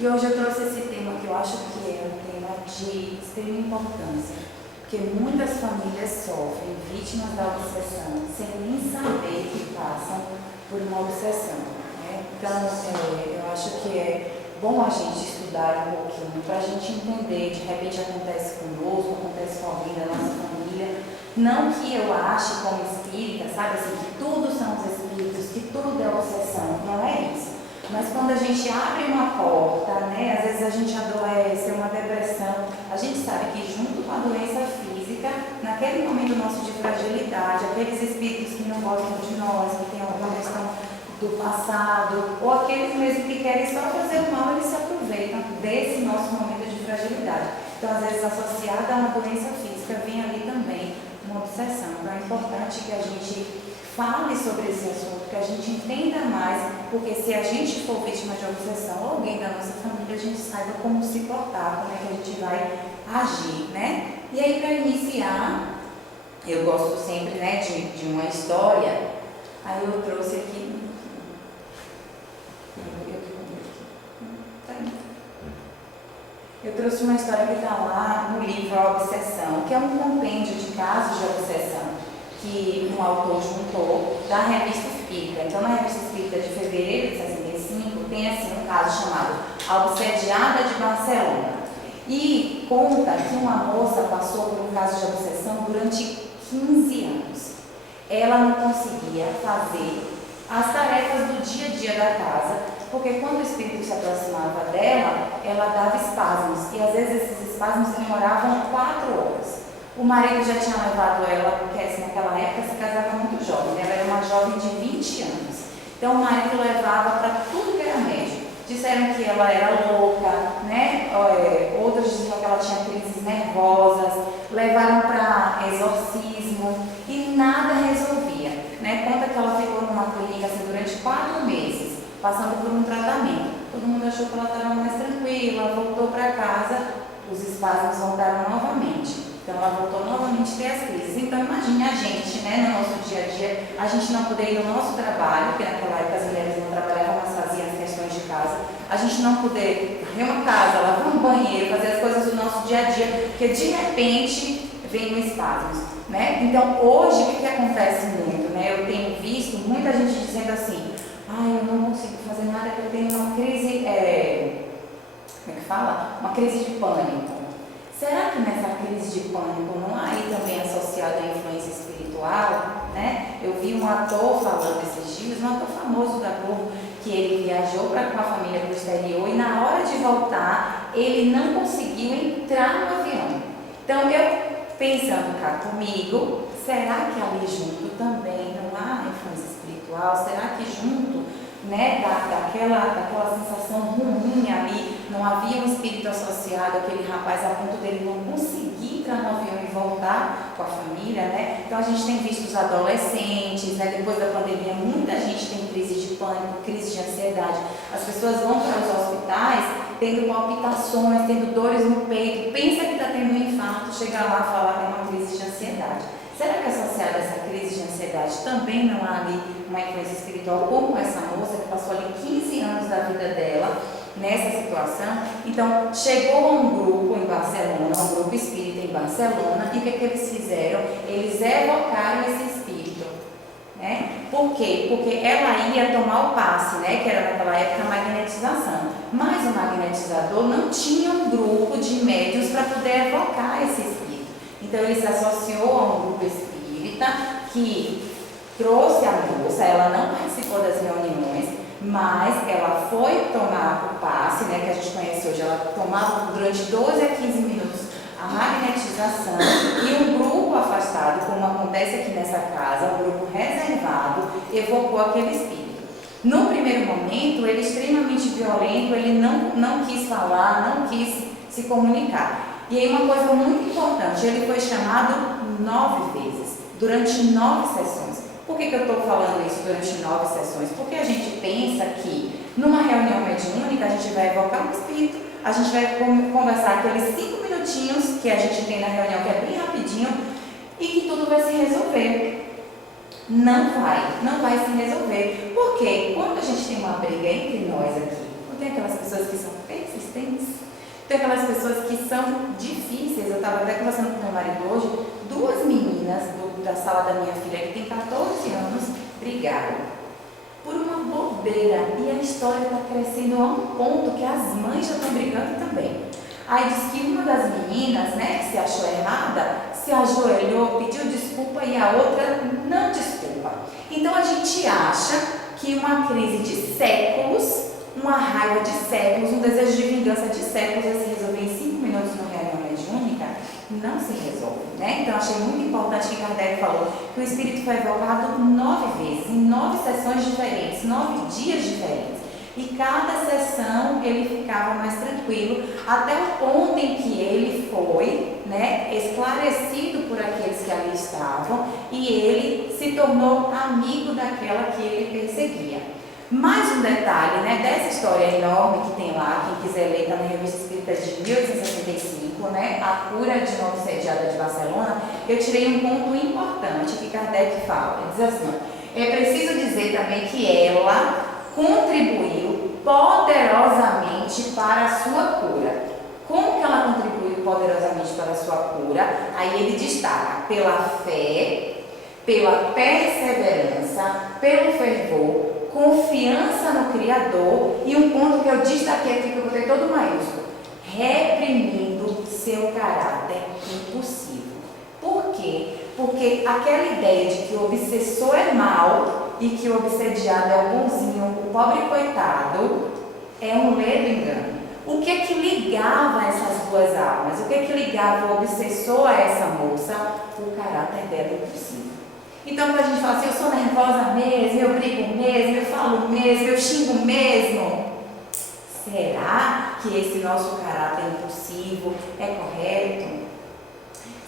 E hoje eu trouxe esse tema que eu acho que é um tema de extrema importância, porque muitas famílias sofrem, vítimas da obsessão, sem nem saber que passam por uma obsessão, né? Então, eu acho que é bom a gente estudar um pouquinho, para a gente entender, de repente acontece conosco, acontece com alguém da nossa família. Não que eu ache como espírita, sabe assim, que tudo são os espíritos, que tudo é obsessão, não é isso. Mas quando a gente abre uma porta, né, às vezes a gente adoece, uma depressão, a gente sabe que junto com a doença física, naquele momento nosso de fragilidade, aqueles espíritos que não gostam de nós, que tem alguma questão do passado, ou aqueles mesmo que querem só fazer o mal, eles se aproveitam desse nosso momento de fragilidade. Então, às vezes, associada a uma doença física, vem ali também uma obsessão. Então, é importante que a gente fale sobre esse assunto, que a gente entenda mais, porque se a gente for vítima de obsessão, ou alguém da nossa família, a gente saiba como se portar, como é que a gente vai agir, né? E aí, para iniciar, eu gosto sempre, né, de uma história. Aí eu trouxe aqui. Eu trouxe uma história que está lá no livro A Obsessão, que é um compêndio de casos de obsessão que um autor juntou da Revista Espírita. Então, na Revista Espírita de fevereiro de 65, tem assim um caso chamado A Obsediada de Barcelona. E conta que uma moça passou por um caso de obsessão durante 15 anos. Ela não conseguia fazer as tarefas do dia a dia da casa, porque quando o espírito se aproximava dela, ela dava espasmos, e às vezes esses espasmos demoravam 4 horas. O marido já tinha levado ela, porque assim, naquela época se casava muito jovem, né? Ela era uma jovem de 20 anos. Então o marido levava para tudo que era médico. Disseram que ela era louca, né? Outros diziam que ela tinha crises nervosas, levaram para exorcismo e nada resolvia, né? Conta que ela ficou numa clínica assim, durante 4 meses, passando por um tratamento. Todo mundo achou que ela estava mais tranquila, voltou para casa, os espasmos voltaram novamente. Então ela voltou novamente a ter as crises. Então imagine a gente, né, no nosso dia a dia, a gente não poder ir no nosso trabalho, porque naquela época as mulheres não trabalhavam, mas faziam as questões de casa. A gente não poder varrer uma casa, lavar um banheiro, fazer as coisas do nosso dia a dia, porque de repente vem um espasmos, né? Então hoje o que acontece muito, né? Eu tenho visto muita gente dizendo assim: eu não consigo fazer nada porque eu tenho uma crise, como é que fala? Uma crise de pânico. Será que nessa crise de pânico não há aí também associada à influência espiritual, né? Eu vi um ator falando esses dias, um ator famoso da Globo, que ele viajou com a família para o exterior e na hora de voltar, ele não conseguiu entrar no avião. Então, eu pensando cá comigo, será que ali junto também não há influência espiritual? Será que junto, né, daquela sensação ruim ali, não havia um espírito associado àquele rapaz a ponto dele não conseguir entrar no avião e voltar com a família, né? Então a gente tem visto os adolescentes, né, depois da pandemia, muita gente tem crise de pânico, crise de ansiedade. As pessoas vão para os hospitais tendo palpitações, tendo dores no peito, pensa que está tendo um infarto, chega lá e fala que é uma crise de ansiedade. Será que associada a essa crise de ansiedade também não há ali uma influência espiritual, como essa moça que passou ali 15 anos da vida dela nessa situação? Então, chegou um grupo em Barcelona, um grupo espírita em Barcelona, e o que eles fizeram? Eles evocaram esse espírito, né? Por quê? Porque ela ia tomar o passe, né? Que era naquela época a magnetização, mas o magnetizador não tinha um grupo de médiuns para poder evocar esse espírito. Então ele se associou a um grupo espírita que trouxe a moça, ela não participou das reuniões, mas ela foi tomar o passe, né, que a gente conhece hoje, ela tomava durante 12 a 15 minutos a magnetização, e um grupo afastado, como acontece aqui nessa casa, um grupo reservado, evocou aquele espírito. No primeiro momento, ele extremamente violento, ele não quis falar, não quis se comunicar. E aí uma coisa muito importante, ele foi chamado 9 vezes, durante 9 sessões. Por que eu estou falando isso durante 9 sessões? Porque a gente pensa que numa reunião mediúnica a gente vai evocar um espírito, a gente vai conversar aqueles 5 minutinhos que a gente tem na reunião, que é bem rapidinho, e que tudo vai se resolver. Não vai se resolver. Porque quando a gente tem uma briga entre nós aqui, tem aquelas pessoas que são persistentes, tem aquelas pessoas que são difíceis. Eu estava até conversando com meu marido hoje, duas meninas da sala da minha filha, que tem 14 anos, brigaram por uma bobeira, e a história está crescendo a um ponto que as mães já estão brigando também. Aí diz que uma das meninas, né, que se achou errada, se ajoelhou, pediu desculpa, e a outra não desculpa. Então a gente acha que uma crise de séculos, uma raiva de séculos, um desejo de vingança de séculos vai se resolver em 5 minutos numa reunião mediúnica? Não se resolve, né? Então achei muito importante que Kardec falou que o espírito foi evocado 9 vezes, em 9 sessões diferentes, 9 dias diferentes. E cada sessão ele ficava mais tranquilo, até o ponto em que ele foi, né, esclarecido por aqueles que ali estavam, e ele se tornou amigo daquela que ele perseguia. Mais um detalhe, né, dessa história enorme que tem lá, quem quiser ler, está na Revista Espírita de 1865, né, A Cura de Novo Sediada de Barcelona. Eu tirei um ponto importante que Kardec fala. Ele diz assim: é preciso dizer também que ela contribuiu poderosamente para a sua cura. Como que ela contribuiu poderosamente para a sua cura? Aí ele destaca: pela fé, pela perseverança, pelo fervor, confiança no Criador, e um ponto que eu destaquei aqui, que eu botei todo maiúsculo: reprimindo seu caráter impulsivo. Por quê? Porque aquela ideia de que o obsessor é mau e que o obsediado é o bonzinho, o pobre coitado, é um ledo engano. O que é que ligava essas duas almas? O que é que ligava o obsessor a essa moça? O caráter dela impulsivo. Então, quando a gente fala assim: eu sou nervosa mesmo, eu brigo mesmo, eu falo mesmo, eu xingo mesmo, será que esse nosso caráter impulsivo é correto?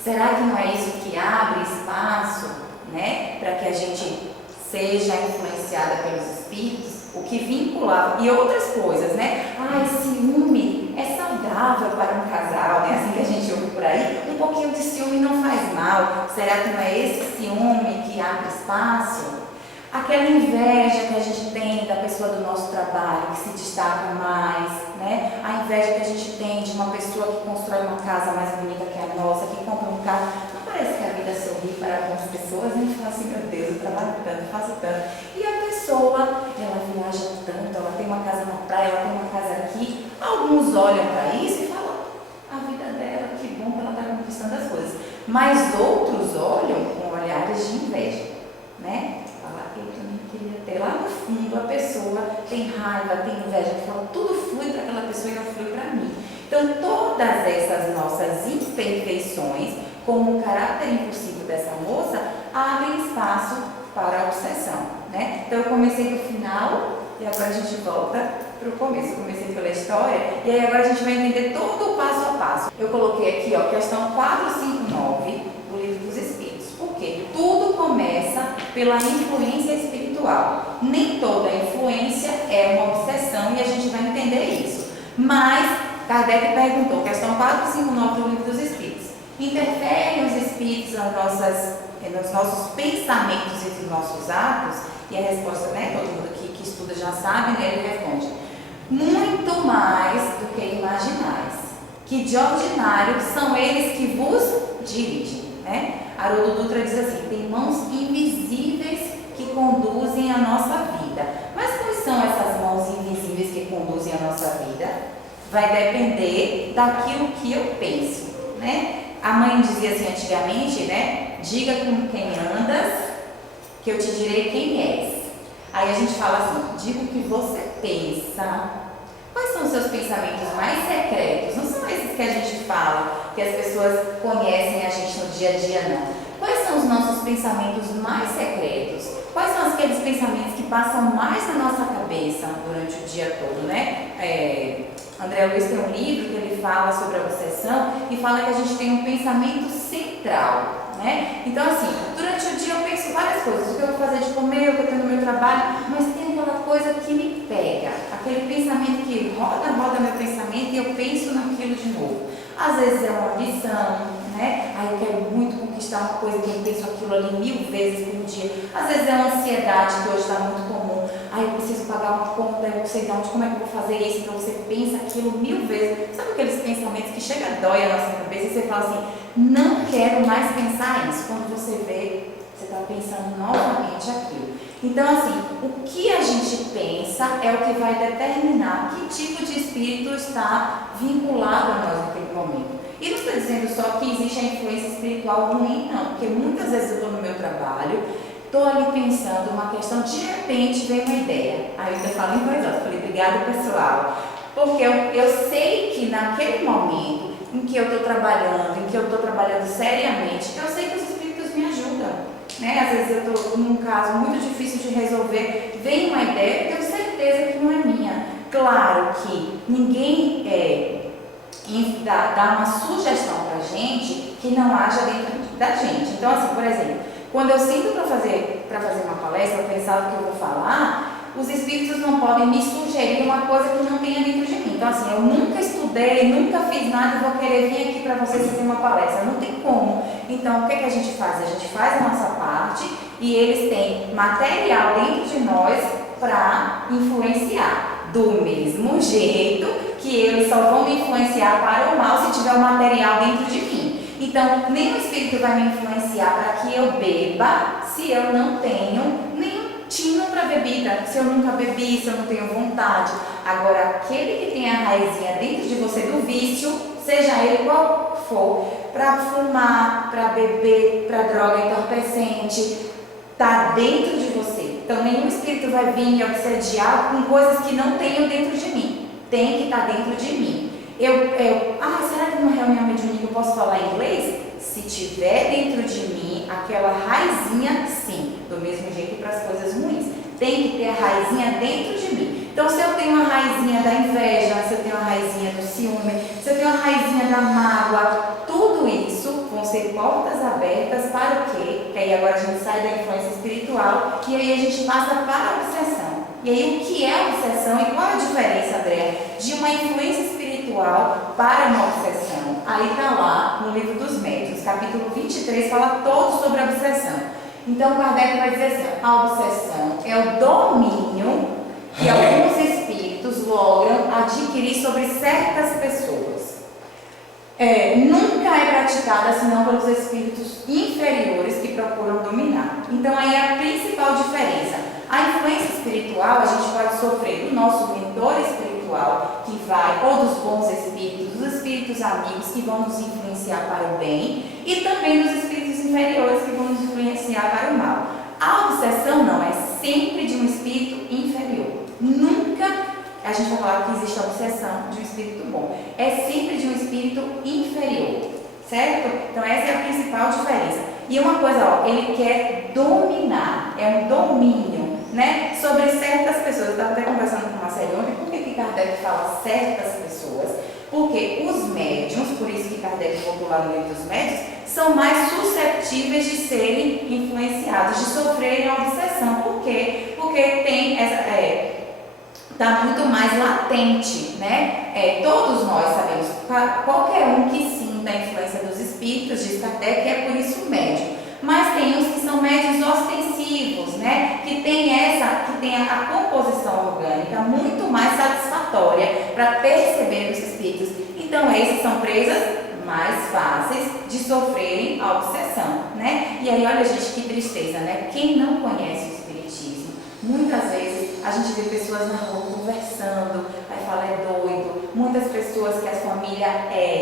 Será que não é isso que abre espaço, né, para que a gente seja influenciada pelos espíritos? O que vinculava, e outras coisas, né? Ciúme é saudável para um casal, né? Assim que a gente ouve por aí, um pouquinho de ciúme não faz mal. Será que não é esse ciúme que abre espaço? Aquela inveja que a gente tem da pessoa do nosso trabalho, que se destaca mais, né? A inveja que a gente tem de uma pessoa que constrói uma casa mais bonita que a nossa, que compra um carro. Não parece que a vida sorri para algumas pessoas? A gente fala assim: meu Deus, eu trabalho tanto, faço tanto. E a pessoa, ela viaja tanto, ela tem uma casa na praia, ela tem uma casa aqui. Alguns olham para isso e falam: a vida dela, que bom que ela está conquistando as coisas. Mas outros olham com olhares de inveja, né? Eu também queria ter. Lá no fundo a pessoa tem raiva, tem inveja, fala, tudo flui para aquela pessoa e não flui para mim. Então todas essas nossas imperfeições, como o caráter impulsivo dessa moça, abrem espaço para a obsessão, né? Então eu comecei do final e agora a gente volta para o começo. Eu comecei pela história e aí agora a gente vai entender todo o passo a passo. Eu coloquei aqui, ó, questão 459 do Livro dos Espíritos. Porque tudo começa pela influência espiritual. Nem toda influência é uma obsessão e a gente vai entender isso. Mas Kardec perguntou, questão 459 do Livro dos Espíritos: interferem os espíritos nos nossos pensamentos e nos nossos atos? E a resposta, né, todo mundo aqui que estuda já sabe, né, ele responde: muito mais do que imaginais, que de ordinário são eles que vos dirigem, né? Haroldo Dutra diz assim: tem mãos invisíveis que conduzem a nossa vida. Mas quais são essas mãos invisíveis que conduzem a nossa vida? Vai depender daquilo que eu penso, né? A mãe dizia assim antigamente, né? Diga com quem andas, que eu te direi quem és. Aí a gente fala assim: diga o que você pensa. Quais são os seus pensamentos mais secretos? Não são esses que a gente fala, que as pessoas conhecem a gente no dia a dia, não. Quais são os nossos pensamentos mais secretos? Quais são aqueles pensamentos que passam mais na nossa cabeça durante o dia todo, né? André Luiz tem um livro que ele fala sobre a obsessão e fala que a gente tem um pensamento central, né? Então, assim, durante o dia eu penso várias coisas: o que eu vou fazer de comer, o que eu tenho no meu trabalho, mas tem aquela coisa que me pega, aquele pensamento que roda meu pensamento e eu penso naquilo de novo. Às vezes é uma ambição, né? Aí eu quero muito conquistar uma coisa que eu penso aquilo ali 1000 vezes por dia. Às vezes é uma ansiedade, que hoje está muito comum. Aí eu preciso pagar uma conta, eu sei de onde, como é que eu vou fazer isso? Então você pensa aquilo 1000 vezes. Sabe aqueles pensamentos que chega a dói a nossa cabeça e você fala assim, não quero mais pensar isso. Quando você vê, você está pensando novamente aquilo. Então, assim, o que a gente pensa é o que vai determinar que tipo de espírito está vinculado a nós naquele momento. E não estou dizendo só que existe a influência espiritual ruim, não, porque muitas vezes eu estou no meu trabalho, estou ali pensando uma questão, de repente vem uma ideia. Aí eu ainda falo em voz alta, falei, obrigada pessoal, porque eu sei que naquele momento em que eu estou trabalhando, em que eu estou trabalhando seriamente, eu sei que os espíritos me ajudam. Né? Às vezes eu estou num caso muito difícil de resolver, vem uma ideia, eu tenho certeza que não é minha. Claro que ninguém dá uma sugestão para a gente que não haja dentro da gente. Então, assim, por exemplo, quando eu sinto para fazer uma palestra, pensar o que eu vou falar, os espíritos não podem me sugerir uma coisa que não tenha dentro de mim. Então, assim, eu nunca estudei, nunca fiz nada e vou querer vir aqui para vocês fazer uma palestra. Não tem como. Então, o que é que a gente faz? A gente faz a nossa parte e eles têm material dentro de nós para influenciar. Do mesmo jeito que eles só vão me influenciar para o mal se tiver o material dentro de mim. Então, nenhum espírito vai me influenciar para que eu beba se eu não tenho nenhum tino para bebida, se eu nunca bebi, se eu não tenho vontade. Agora, aquele que tem a raizinha dentro de você do vício, seja ele qual for, para fumar, para beber, para droga entorpecente, está dentro de você. Então, nenhum espírito vai vir me obsediar com coisas que não tenho dentro de mim. Tem que estar dentro de mim. Será que numa reunião mediúnica eu posso falar inglês? Se tiver dentro de mim aquela raizinha, sim. Do mesmo jeito para as coisas ruins. Tem que ter a raizinha dentro de mim. Então, se eu tenho a raizinha da inveja, se eu tenho a raizinha do ciúme, se eu tenho a raizinha da mágoa, tudo isso vão ser portas abertas para o quê? Que aí agora a gente sai da influência espiritual e aí a gente passa para a obsessão. E aí o que é a obsessão e qual é a diferença, Andréa, de uma influência espiritual para uma obsessão? Aí está lá no livro dos Médiuns, capítulo 23, fala todo sobre a obsessão. Então Kardec vai dizer assim, a obsessão é o domínio que alguns espíritos logram adquirir sobre certas pessoas. Nunca é praticada senão pelos espíritos inferiores que procuram dominar. Então aí é a principal diferença. A influência espiritual a gente pode sofrer do nosso mentor espiritual, que vai, ou dos bons espíritos, dos espíritos amigos que vão nos influenciar para o bem, e também dos espíritos inferiores que vão nos influenciar para o mal. A obsessão não, é sempre de um espírito inferior. Nunca a gente vai falar que existe a obsessão de um espírito bom. É sempre de um espírito inferior, certo? Então essa é a principal diferença. E uma coisa, ele quer dominar, é um domínio, né, sobre certas pessoas. Eu estava até conversando com uma Marcelo ontem, por que Kardec fala certas pessoas? Porque os médiuns, por isso que Kardec botou lá no livro dos médiuns, são mais suscetíveis de serem influenciados, de sofrerem a obsessão. Por quê? Porque tem essa... está muito mais latente, né? Todos nós sabemos, qualquer um que sinta a influência dos espíritos, diz Kardec, é por isso médium. Mas tem uns que são médios ostensivos, né? Que tem a composição orgânica muito mais satisfatória para perceber os espíritos. Então esses são presas mais fáceis de sofrerem a obsessão, né? E aí olha gente, que tristeza, né? Quem não conhece o espiritismo, muitas vezes a gente vê pessoas na rua conversando, aí fala é doido, muitas pessoas que a família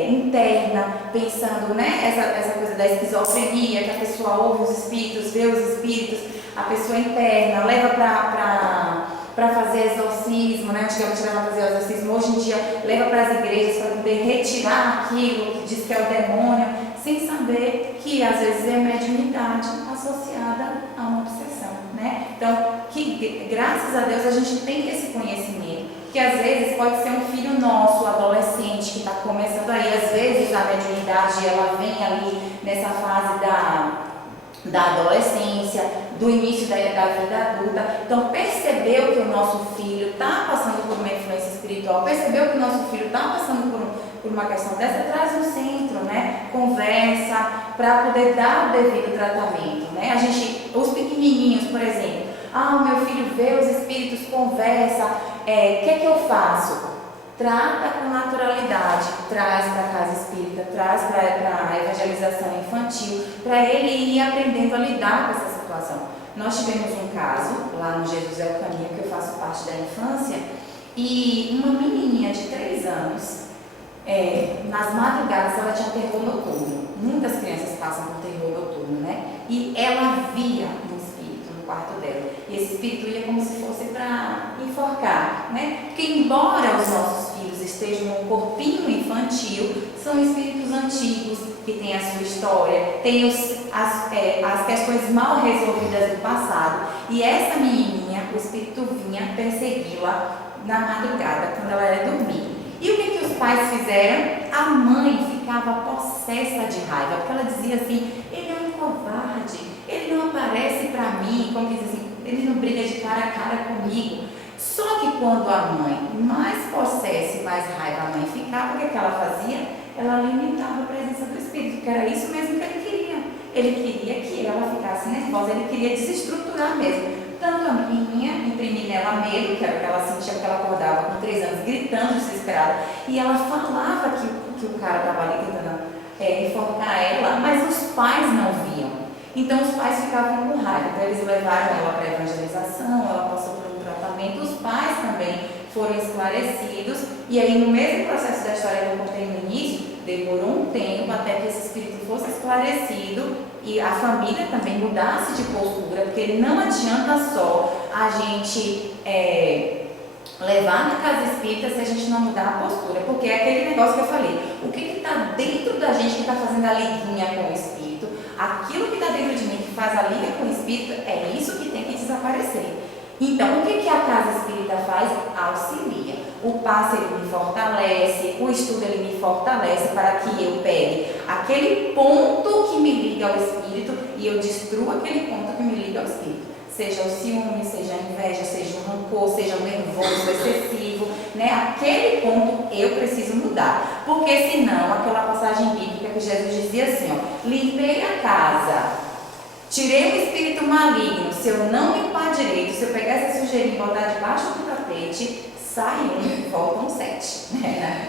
interna, pensando, né, essa coisa da esquizofrenia, que a pessoa ouve os espíritos, vê os espíritos, a pessoa interna, leva para fazer exorcismo, né, antigamente leva para fazer exorcismo, hoje em dia leva para as igrejas para poder retirar aquilo que diz que é o demônio, sem saber que às vezes é mediunidade associada a uma obsessão, né? Então, que graças a Deus a gente tem esse conhecimento, que às vezes pode ser um filho nosso, adolescente, que está começando aí, às vezes a mediunidade ela vem ali nessa fase da adolescência, do início da vida adulta. Então percebeu que o nosso filho está passando por uma influência espiritual, percebeu que o nosso filho está passando por uma questão dessa, traz no centro, né? Conversa para poder dar o devido tratamento, né? Os pequenininhos, por exemplo, Ah, o meu filho vê os espíritos, conversa, o que é que eu faço? Trata com naturalidade, traz para a casa espírita, traz para a evangelização infantil, para ele ir aprendendo a lidar com essa situação. Nós tivemos um caso lá no Jesus é o Caminho, que eu faço parte da infância, e uma menininha de 3 anos, nas madrugadas ela tinha terror noturno. Muitas crianças passam por terror noturno, né? E ela via um espírito no quarto dela. E esse espírito ia como se fosse para enforcar, né? Porque embora os nossos filhos estejam num corpinho infantil, são espíritos antigos, que têm a sua história, têm as questões mal resolvidas do passado. E essa menininha, o espírito vinha persegui-la na madrugada, quando ela ia dormir. E o que os pais fizeram? A mãe ficava possessa de raiva, porque ela dizia assim: ele é um covarde, ele não aparece para mim, como diz assim, ele não briga de cara a cara comigo. Só que quando a mãe mais possessa e mais raiva a mãe ficava, o que ela fazia? Ela limitava a presença do espírito, que era isso mesmo que ele queria. Ele queria que ela ficasse nervosa, ele queria desestruturar mesmo. Tanto a menininha, imprimir nela medo, que era o que ela sentia, porque ela acordava com 3 anos, gritando desesperada, e ela falava que o cara estava ali tentando enforcar ela, mas os pais não viam. Então os pais ficavam com raiva, então eles levaram ela para a evangelização, ela passou por um tratamento, os pais também foram esclarecidos, e aí no mesmo processo da história que eu contei no início, demorou um tempo até que esse espírito fosse esclarecido e a família também mudasse de postura, porque não adianta só a gente levar na casa espírita se a gente não mudar a postura, porque é aquele negócio que eu falei, o que está dentro da gente que está fazendo a liguinha com o espírito, aquilo que está dentro de mim que faz a liga com o espírito, é isso que tem que desaparecer. Então, o que a casa espírita faz? Auxilia. O passe ele me fortalece, o estudo ele me fortalece para que eu pegue aquele ponto que me liga ao espírito e eu destrua aquele ponto que me liga ao espírito. Seja o ciúme, seja a inveja, seja o rancor, seja o nervoso excessivo, né? Aquele ponto eu preciso mudar. Porque senão, aquela passagem bíblica que Jesus dizia assim, ó, limpei a casa, tirei o espírito maligno, se eu não limpar direito, se eu pegar essa sujeirinha e botar debaixo do tapete, sai um, voltam 7.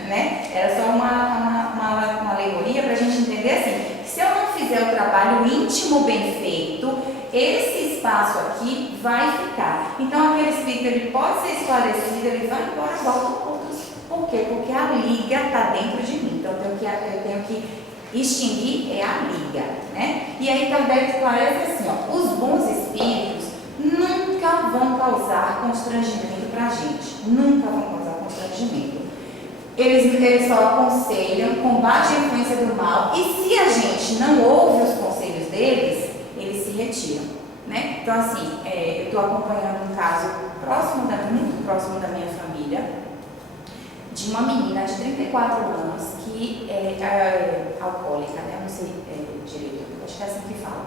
Né? Era só uma alegoria para a gente entender assim, se eu não fizer o trabalho íntimo bem feito, esse espaço aqui vai ficar. Então aquele espírito ele pode ser esclarecido, ele vai embora, voltam outros. Por quê? Porque a liga está dentro de mim. Então eu tenho que extinguir a liga, né? E aí Kardec esclarece assim, ó, os bons espíritos nunca vão causar constrangimento para a gente, nunca vão causar constrangimento. Eles só aconselham, combatem a influência do mal, e se a gente não ouve os conselhos deles, eles se retiram, né? Então assim, eu estou acompanhando um caso muito próximo da minha família, de uma menina de 34 anos que é alcoólica, né? Eu não sei direito, acho que é assim que fala.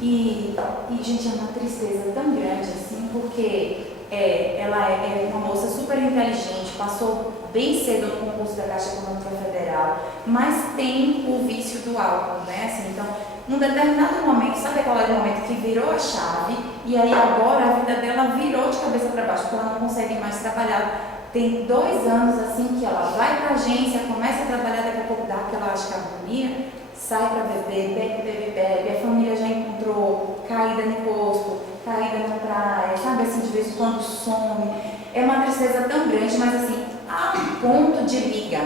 E gente, é uma tristeza tão grande assim, porque ela é uma moça super inteligente, passou bem cedo no concurso da Caixa Econômica Federal, mas tem o vício do álcool, né? Assim, então, num determinado momento, sabe aquele momento que virou a chave, e aí agora a vida dela virou de cabeça para baixo, porque ela não consegue mais trabalhar. Tem 2 anos assim que ela vai para a agência, começa a trabalhar, daqui a pouco dá aquela agonia, sai para beber, bebe, a família já encontrou caída no posto, caída na praia, sabe assim, de vez em quando some. É uma tristeza tão grande, mas assim, há um ponto de liga,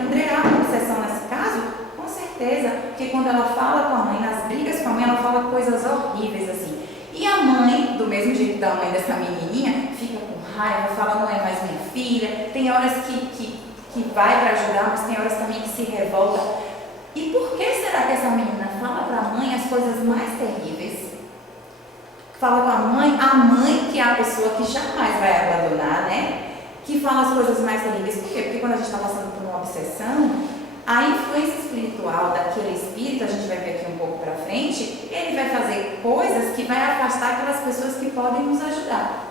André, há uma obsessão nesse caso? Com certeza, porque quando ela fala com a mãe, nas brigas com a mãe, ela fala coisas horríveis assim. E a mãe, do mesmo jeito da mãe dessa menininha, fica com raiva, fala, não é mais minha filha. Tem horas que vai para ajudar, mas tem horas também que se revolta. E por que será que essa menina fala para a mãe as coisas mais terríveis? Fala com a mãe que é a pessoa que jamais vai abandonar, né? Que fala as coisas mais terríveis. Por quê? Porque quando a gente está passando por uma obsessão, a influência espiritual daquele espírito, a gente vai ver aqui um pouco para frente, ele vai fazer coisas que vai afastar aquelas pessoas que podem nos ajudar.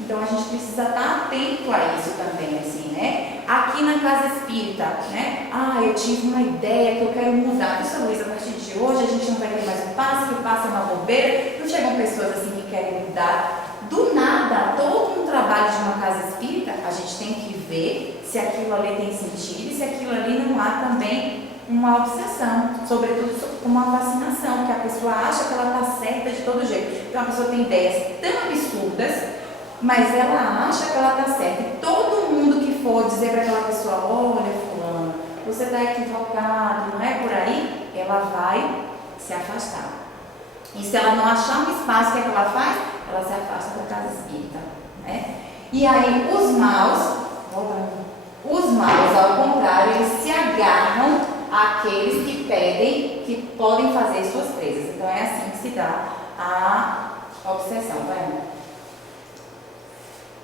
Então a gente precisa estar atento a isso também, assim, né? Aqui na casa espírita, né? Eu tive uma ideia que eu quero mudar. Isso, Luiz, a partir de hoje a gente não vai ter mais um passe, que o passe é uma bobeira. Não chegam pessoas assim que querem mudar. Do nada, todo um trabalho de uma casa espírita, a gente tem que ver se aquilo ali tem sentido e se aquilo ali não há também uma obsessão, sobretudo uma fascinação, que a pessoa acha que ela está certa de todo jeito. Então a pessoa tem ideias tão absurdas, mas ela acha que ela está certa. E todo mundo que for dizer para aquela pessoa, olha fulano, você está equivocado, não é por aí, ela vai se afastar. E se ela não achar um espaço, o que é que ela faz? Ela se afasta da casa espírita, né? E aí os maus, ao contrário, eles se agarram àqueles que pedem, que podem fazer suas presas. Então é assim que se dá a obsessão, vai?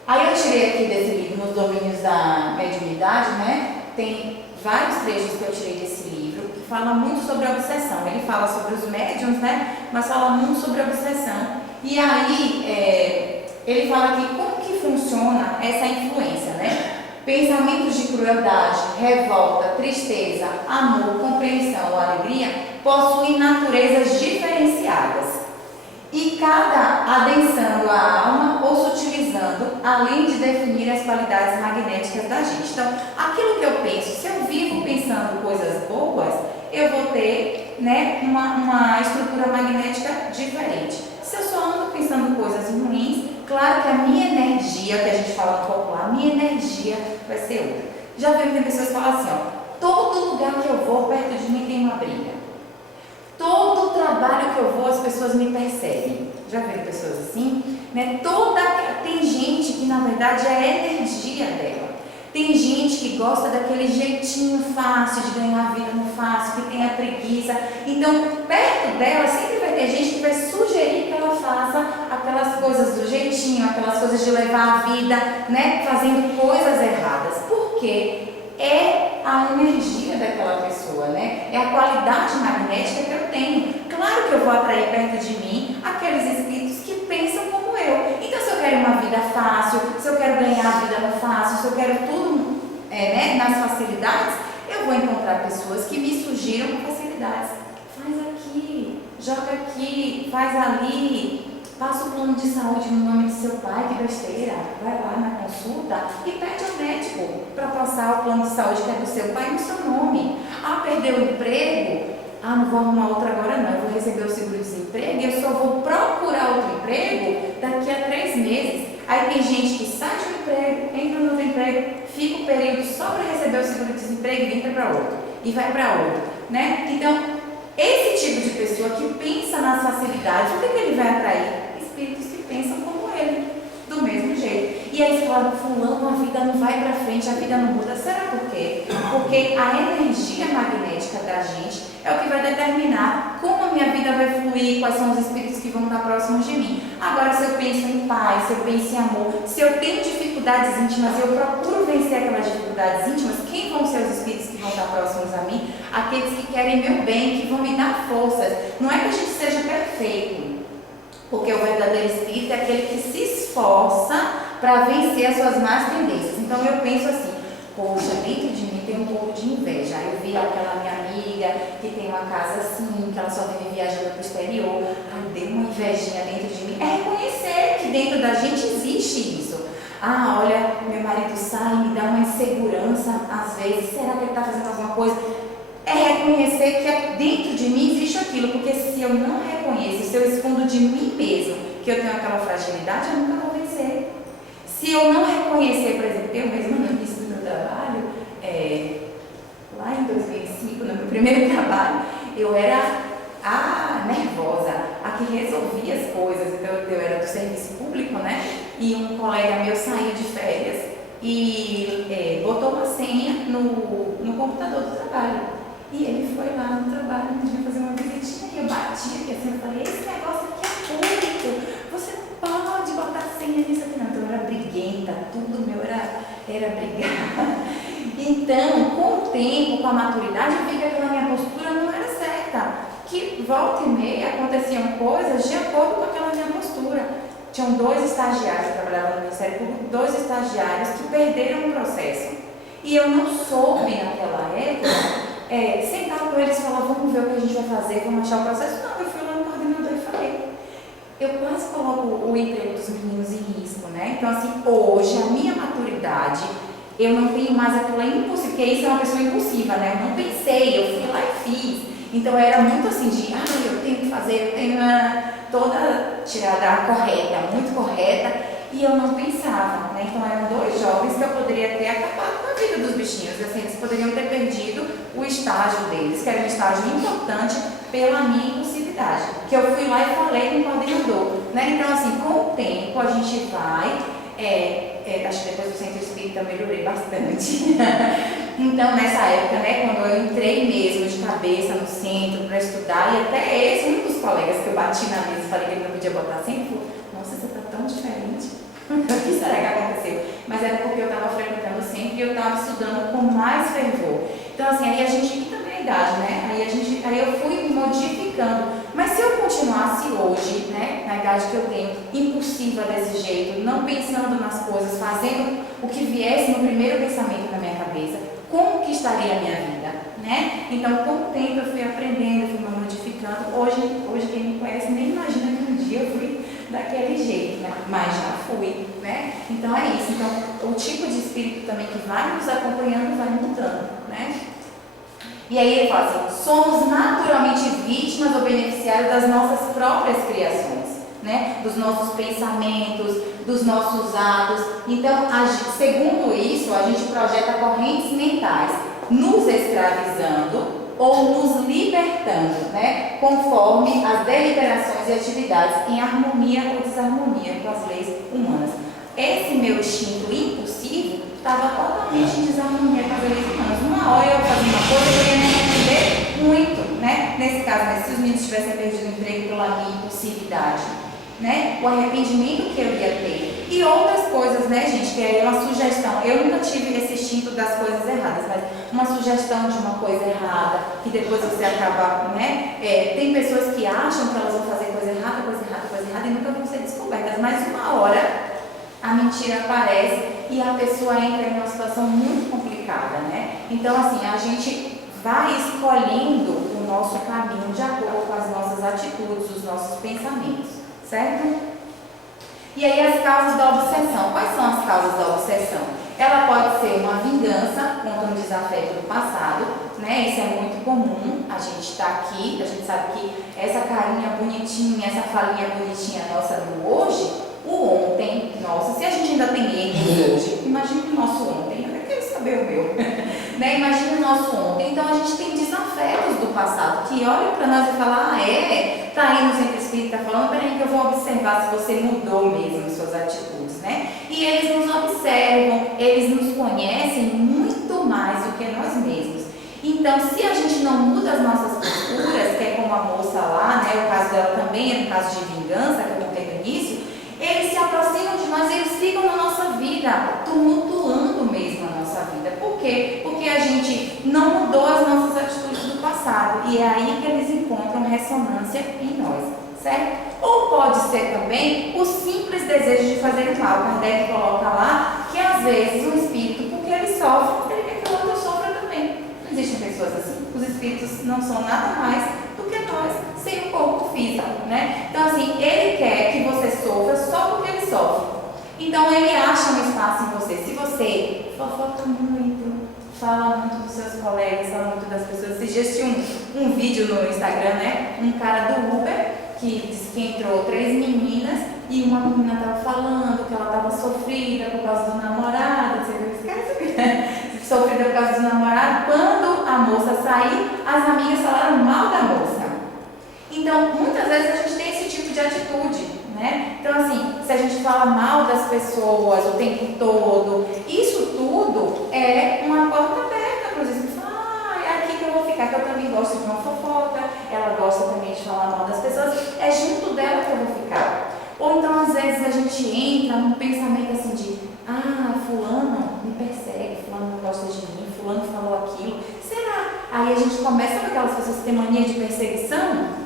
Aí eu tirei aqui desse livro, Nos Domínios da Mediunidade, né? Tem vários trechos que eu tirei desse livro que falam muito sobre a obsessão. Ele fala sobre os médiuns, né? Mas fala muito sobre a obsessão. E aí, ele fala aqui como que funciona essa influência, né? Pensamentos de crueldade, revolta, tristeza, amor, compreensão ou alegria possuem naturezas diferenciadas. E cada adensando a alma ou sutilizando, além de definir as qualidades magnéticas da gente. Então, aquilo que eu penso, se eu vivo pensando coisas boas, eu vou ter, né, uma estrutura magnética diferente. Se eu só ando pensando coisas ruins, claro que a minha energia, que a gente fala no popular, a minha energia vai ser outra. Já viram que tem pessoas que falam assim, ó, todo lugar que eu vou, perto de mim tem uma briga. Todo trabalho que eu vou, as pessoas me perseguem. Já viram pessoas assim? Né? Tem gente que, na verdade, é a energia dela. Tem gente que gosta daquele jeitinho fácil de ganhar a vida no fácil, que tem a preguiça. Então, perto dela, sempre vai ter gente que vai sugerir que ela faça aquelas coisas do jeitinho, aquelas coisas de levar a vida, né? Fazendo coisas erradas. Por quê? É a energia daquela pessoa, né? É a qualidade magnética que eu tenho. Claro que eu vou atrair perto de mim aqueles espíritos que pensam como eu. Então, se eu quero uma vida fácil, se eu quero ganhar a vida no fácil, se eu quero tudo né, nas facilidades, eu vou encontrar pessoas que me sugiram facilidades. Faz aqui, joga aqui, faz ali. Passa o plano de saúde no nome de seu pai, que besteira. Vai lá na consulta e pede ao médico para passar o plano de saúde que é do seu pai no seu nome. Ah, perdeu o emprego? Ah, não vou arrumar outro agora não. Eu vou receber o seguro-desemprego e eu só vou procurar outro emprego daqui a 3 meses. Aí tem gente que sai de um emprego, entra no outro emprego, fica o período só para receber o seguro-desemprego e entra para outro. E vai para outro, né? Então, esse tipo de pessoa que pensa nas facilidades, o que ele vai atrair? Espíritos que pensam como ele, do mesmo jeito. E aí você fala, fulano, a vida não vai para frente, a vida não muda. Será por quê? Porque a energia magnética da gente é o que vai determinar como a minha vida vai fluir, quais são os espíritos que vão estar próximos de mim. Agora, se eu penso em paz, se eu penso em amor, se eu tenho dificuldades íntimas e eu procuro vencer aquelas dificuldades íntimas, quem vão ser os espíritos que vão estar próximos a mim? Aqueles que querem meu bem, que vão me dar forças. Não é que a gente seja perfeito, porque o verdadeiro espírito é aquele que se esforça para vencer as suas más tendências. Então eu penso assim, poxa, dentro de mim tem um pouco de inveja. Eu vi aquela minha amiga que tem uma casa assim, que ela só vive viajando para o exterior. Ai, deu uma invejinha dentro de mim. É reconhecer que dentro da gente existe isso. Ah, olha, meu marido sai e me dá uma insegurança às vezes. Será que ele está fazendo alguma coisa? É reconhecer que dentro de mim existe aquilo, porque se eu não reconheço, se eu escondo de mim mesmo que eu tenho aquela fragilidade, eu nunca vou vencer. Se eu não reconhecer, por exemplo, eu mesma no início do meu trabalho, lá em 2005, no meu primeiro trabalho, eu era a nervosa, a que resolvia as coisas. Então eu era do serviço público, né? E um colega meu saiu de férias e botou uma senha no computador do trabalho. E ele foi lá no trabalho, um dia fazer uma visitinha e eu bati aqui assim, eu falei, esse negócio aqui é público, você não pode botar senha nisso aqui não. Então eu era briguenta, tudo meu era brigar. Então, com o tempo, com a maturidade, eu vi que aquela minha postura não era certa. Que volta e meia aconteciam coisas de acordo com aquela minha postura. Tinham 2 estagiários, eu trabalhava no Ministério Público, 2 estagiários que perderam o processo. E eu não soube naquela época sentar com eles e falar, vamos ver o que a gente vai fazer, vamos achar o processo. Não, eu fui lá no coordenador e falei, eu quase coloco o emprego dos meninos em risco, né? Então, assim, hoje, a minha maturidade, eu não tenho mais aquilo, é impossível, porque isso é uma pessoa impulsiva, né? Eu não pensei, eu fui lá e fiz. Então, eu era muito assim de, eu tenho que fazer, eu tenho toda tirada correta, muito correta, e eu não pensava, né? Então, eram dois jovens que eu poderia ter acabado com a vida dos bichinhos, assim, eles poderiam ter perdido o estágio deles, que era um estágio importante pela minha impulsividade, que eu fui lá e falei com o coordenador, né? Então, assim, com o tempo, a gente vai, acho que depois do centro espírita eu melhorei bastante. Então, nessa época, né, quando eu entrei mesmo de cabeça no centro para estudar, e até esse, um dos colegas que eu bati na mesa e falei que ele não podia botar assim, falou, nossa, você está tão diferente. O que será que aconteceu? Mas era porque eu estava frequentando sempre e eu estava estudando com mais fervor. Então, assim, aí a gente, e também a idade, né? Aí eu fui me modificando. Mas se eu continuasse hoje, né, na idade que eu tenho, impulsiva desse jeito, não pensando nas coisas, fazendo o que viesse no primeiro pensamento na minha cabeça, como que estaria a minha vida, né? Então, com o tempo eu fui aprendendo, fui me modificando. Hoje quem me conhece nem imagina que um dia eu fui daquele jeito, né? Mas já fui, né? Então é isso. Então, o tipo de espírito também que vai nos acompanhando vai mudando, né? E aí ele fala assim, somos naturalmente vítimas ou beneficiários das nossas próprias criações, né? Dos nossos pensamentos, dos nossos atos. Então, segundo isso, a gente projeta correntes mentais, nos escravizando ou nos libertando, né? Conforme as deliberações e atividades em harmonia ou desarmonia com as leis humanas. Esse meu instinto impulsivo estava totalmente em desarmonia com as leis humanas. Uma hora eu fazia uma coisa, eu ia me arrepender muito, né? Nesse caso, né? Se os meninos tivessem perdido o emprego pela minha impulsividade, né? O arrependimento que eu ia ter. E outras coisas, né, gente, que é uma sugestão. Eu nunca tive esse instinto das coisas erradas, mas uma sugestão de uma coisa errada, que depois você acaba, né? Tem pessoas que acham que elas vão fazer coisa errada, e nunca vão ser descobertas, mas uma hora a mentira aparece e a pessoa entra em uma situação muito complicada, né? Então, assim, a gente vai escolhendo o nosso caminho de acordo com as nossas atitudes, os nossos pensamentos, certo? E aí as causas da obsessão. Quais são as causas da obsessão? Ela pode ser uma vingança contra um desafeto do passado, né? Isso é muito comum. A gente está aqui, a gente sabe que essa carinha bonitinha, essa falinha bonitinha nossa do hoje, o ontem, nossa, se a gente ainda tem erros hoje, imagina o nosso ontem, eu quero saber o meu, né? Imagina o nosso ontem. Então a gente tem desafetos do passado que olham para nós e falam, tá aí no centro espírita falando, peraí que eu vou observar se você mudou mesmo suas atitudes, né? E eles nos observam, eles nos conhecem muito mais do que nós mesmos. Então, se a gente não muda as nossas posturas, que é como a moça lá, né? O caso dela também é no caso de vingança, que eu contei no início, eles se aproximam de nós, eles ficam na nossa vida, tumultuando mesmo a nossa vida. Por quê? Porque a gente não mudou as nossas atitudes do passado. E é aí que eles encontram ressonância em nós, certo? Ou pode ser também o simples desejo de fazer o mal. Kardec coloca lá que às vezes o espírito, porque ele sofre, ele quer que o outro sofra também. Não existem pessoas assim. Os espíritos não são nada mais do que nós, sem o corpo físico, né? Então, assim, ele quer que você sofra só porque ele sofre. Então, ele acha um espaço em você. Se você fofoca muito, fala muito dos seus colegas, fala muito das pessoas. Esses dias tinha um vídeo no Instagram, né? Um cara do Uber que disse que entrou 3 meninas e uma menina estava falando que ela estava sofrida por causa do namorado. Você esquece, sofrida por causa do namorado. Quando a moça saiu, as amigas falaram mal da moça. Então, muitas vezes a gente tem esse tipo de atitude, né? Então, assim, se a gente fala mal das pessoas o tempo todo, isso tudo é uma porta aberta para os espíritos. É aqui que eu vou ficar, que eu também gosto de uma fofoca, ela gosta também de falar mal das pessoas, é junto dela que eu vou ficar. Ou então, às vezes, a gente entra num pensamento assim de, fulano me persegue, fulano não gosta de mim, fulano falou aquilo, será? Aí a gente começa com aquelas pessoas que têm mania de perseguição,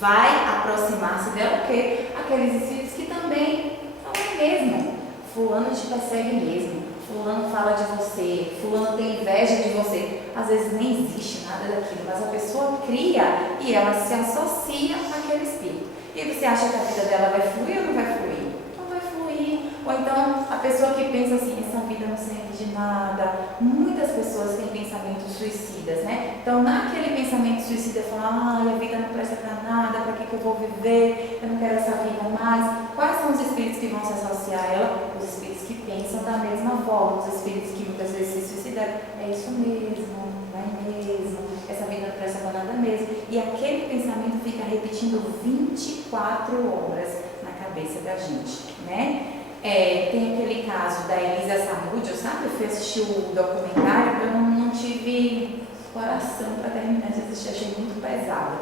vai aproximar-se dela o quê? Aqueles espíritos que também falam mesmo. Fulano te persegue mesmo. Fulano fala de você. Fulano tem inveja de você. Às vezes nem existe nada daquilo, mas a pessoa cria e ela se associa àquele espírito. E você acha que a vida dela vai fluir ou não vai fluir? Não vai fluir. Ou então, a pessoa que pensa assim, essa vida não serve de nada. Muitas pessoas têm pensamentos suicidas, né? Então, naquele pensamento suicida, fala, a vida não presta para nada, para que eu vou viver? Eu não quero essa vida mais. Quais são os espíritos que vão se associar a ela? Os espíritos que pensam da mesma forma, os espíritos que muitas vezes se suicidaram. É isso mesmo, vai mesmo, essa vida não presta para nada mesmo. E aquele pensamento fica repetindo 24 horas na cabeça da gente, né? Tem aquele caso da Elisa Samúdio, sabe? Eu fui assistir o documentário, eu não tive coração para terminar de assistir, achei muito pesado.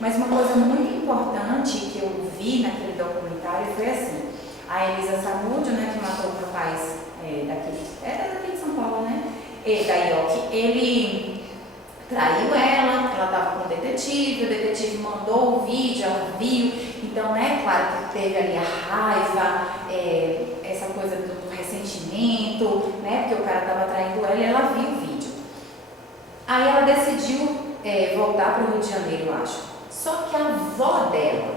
Mas uma coisa muito importante que eu vi naquele documentário foi assim, a Elisa Samúdio, né, que matou o rapaz daqui de São Paulo, né? Da IOC, ele traiu ela estava com o detetive mandou o vídeo, ela viu, então, né, claro que teve ali a raiva, essa coisa do ressentimento, né, porque o cara estava traindo ela e ela viu o vídeo. Aí ela decidiu voltar para o Rio de Janeiro, eu acho. Só que a avó dela,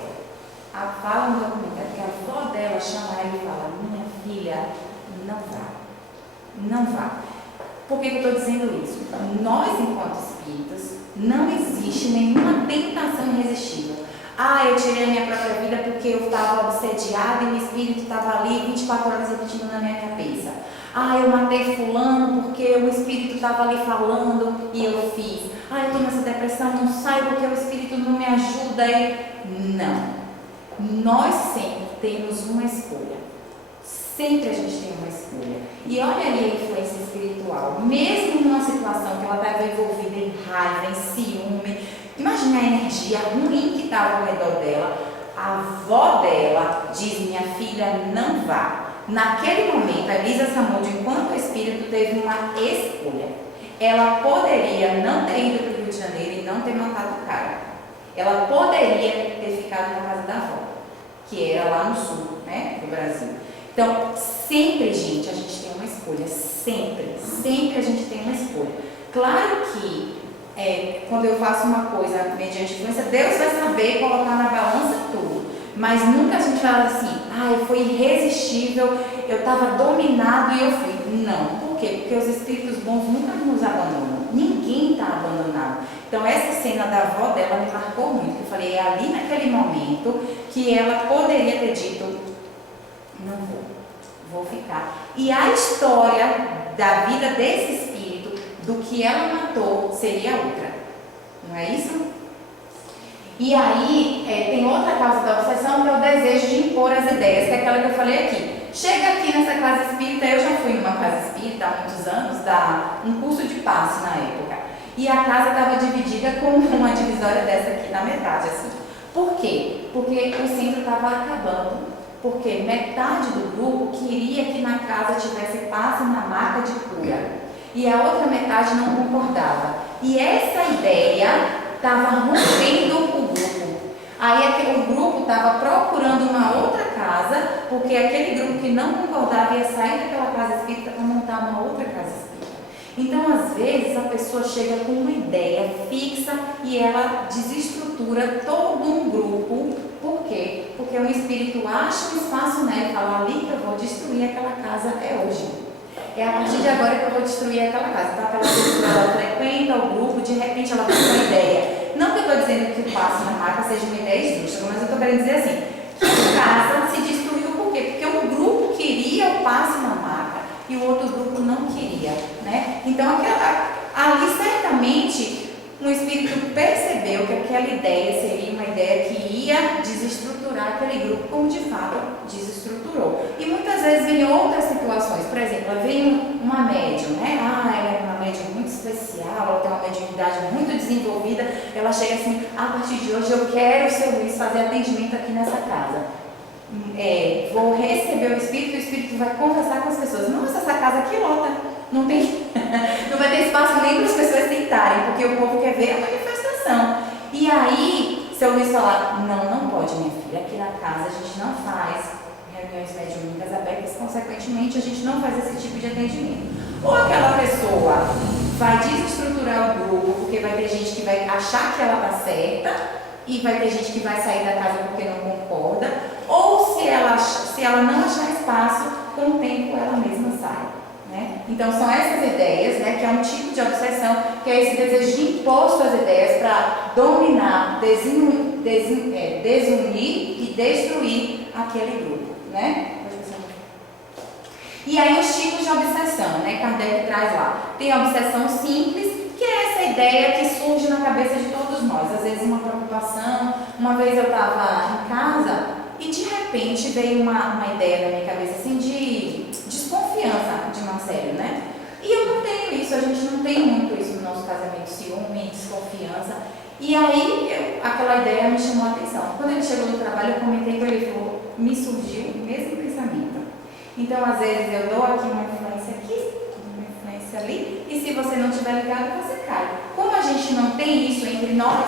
fala no documentário que a avó dela chama ela e fala, minha filha, não vá. Por que eu estou dizendo isso? Nós, enquanto espíritos, não existe nenhuma tentação irresistível. Eu tirei a minha própria vida porque eu estava obsediada e o espírito estava ali 24 horas repetindo na minha cabeça. Eu matei fulano porque o espírito estava ali falando e eu fiz. Eu estou nessa depressão, não saio porque o espírito não me ajuda. Não. Nós sempre temos uma escolha. Sempre a gente tem uma escolha. E olha ali a influência espiritual. Mesmo numa situação que ela estava envolvida em raiva, em ciúme, imagina a energia ruim que estava ao redor dela. A avó dela diz, minha filha, não vá. Naquele momento, a Elisa Samúdio, enquanto espírito, teve uma escolha. Ela poderia não ter ido para o Rio de Janeiro e não ter matado o cara. Ela poderia ter ficado na casa da avó, que era lá no sul, né, do Brasil. Então, sempre, gente, a gente tem uma escolha. Sempre a gente tem uma escolha. Claro que, quando eu faço uma coisa mediante influência, Deus vai saber colocar na balança tudo. Mas nunca a gente fala assim, foi irresistível, eu estava dominado e eu fui. Não. Por quê? Porque os espíritos bons nunca nos abandonam. Ninguém está abandonado. Então, essa cena da avó dela me marcou muito. Eu falei, ali naquele momento que ela poderia ter dito, não vou ficar. E a história da vida desse espírito, do que ela matou, seria outra. Não é isso? E aí, tem outra causa da obsessão, que é o desejo de impor as ideias, que é aquela que eu falei aqui. Chega aqui nessa casa espírita, eu já fui numa casa espírita há muitos anos, dar um curso de passe na época. E a casa estava dividida com uma divisória dessa aqui na metade, assim. Por quê? Porque o centro estava acabando. Porque metade do grupo queria que na casa tivesse passe na marca de cura. E a outra metade não concordava. E essa ideia estava rompendo o grupo. Aí o grupo estava procurando uma outra casa, porque aquele grupo que não concordava ia sair daquela casa espírita para montar uma outra casa espírita. Então, às vezes, a pessoa chega com uma ideia fixa e ela desestrutura todo um grupo. Por quê? Porque o espírito acha um espaço nela e fala, ali que eu vou destruir aquela casa hoje. É a partir de agora que eu vou destruir aquela casa. Então, aquela pessoa, ela frequenta o grupo, de repente ela tem uma ideia. Não que eu estou dizendo que o passe na marca seja uma ideia esdrúxula, mas eu estou querendo dizer assim, que a casa se destruiu por quê? Porque um grupo queria o passe na marca e o outro grupo não queria, né? Então, ali certamente um espírito percebeu que aquela ideia seria uma ideia que ia desestruturar aquele grupo, como de fato desestruturou. E muitas vezes vem outras situações, por exemplo, ela vem uma médium, né? Ela é uma médium muito especial, ela tem uma mediunidade muito desenvolvida, ela chega assim, a partir de hoje eu quero, seu Luiz, fazer atendimento aqui nessa casa. Vou receber o espírito vai conversar com as pessoas. Nossa, essa casa aqui lota, não vai ter espaço nem para as pessoas sentarem, porque o povo quer ver a manifestação. E aí, seu Luiz falar, não pode, minha filha, aqui na casa a gente não faz reuniões mediúnicas abertas, consequentemente a gente não faz esse tipo de atendimento. Ou aquela pessoa vai desestruturar o grupo, porque vai ter gente que vai achar que ela está certa, e vai ter gente que vai sair da casa porque não concorda, ou se ela não achar espaço, com o tempo ela mesma sai. Né? Então são essas ideias, né, que é um tipo de obsessão, que é esse desejo de impor suas ideias para dominar, desunir e destruir aquele grupo. Né? E aí os tipos de obsessão, né, Kardec traz lá. Tem a obsessão simples, que é essa ideia que surge na cabeça de todos nós. Às vezes uma preocupação. Uma vez eu estava em casa e de repente veio uma ideia na minha cabeça assim de desconfiança de Marcelo, né? E eu não tenho isso, a gente não tem muito isso no nosso casamento, ciúme, desconfiança. E aí aquela ideia me chamou a atenção. Quando ele chegou no trabalho, eu comentei com ele e falou, me surgiu o mesmo pensamento. Então, às vezes, eu dou aqui uma influência aqui, uma influência ali, e se você não estiver ligado, você cai. Como a gente não tem isso entre nós,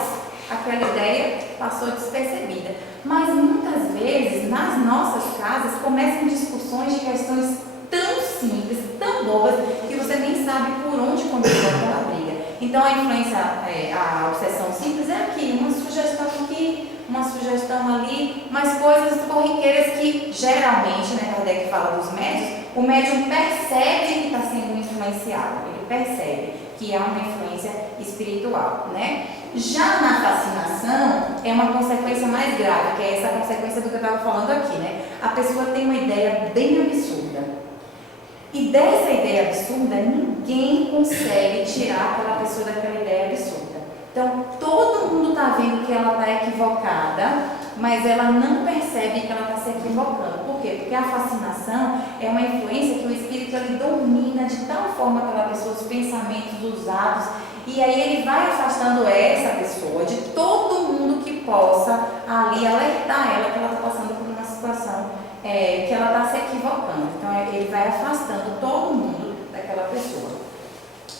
aquela ideia passou despercebida. Mas, muitas vezes, nas nossas casas, começam discussões de questões tão simples, tão bobas, que você nem sabe por onde começou aquela briga. Então, a influência, a obsessão simples é aqui, uma sugestão aqui, uma sugestão ali, mas coisas corriqueiras que geralmente, né, Kardec fala dos médios, o médium percebe que está sendo influenciado, ele percebe que há uma influência espiritual, né? Já na fascinação, é uma consequência mais grave, que é essa consequência do que eu estava falando aqui, né? A pessoa tem uma ideia bem absurda. E dessa ideia absurda, ninguém consegue tirar aquela pessoa daquela ideia absurda. Então, todo mundo está vendo que ela está equivocada, mas ela não percebe que ela está se equivocando. Por quê? Porque a fascinação é uma influência que o espírito ele domina de tal forma aquela pessoa, os pensamentos, os atos, e aí ele vai afastando essa pessoa de todo mundo que possa ali alertar ela que ela está passando por uma situação que ela está se equivocando. Então, ele vai afastando todo mundo daquela pessoa.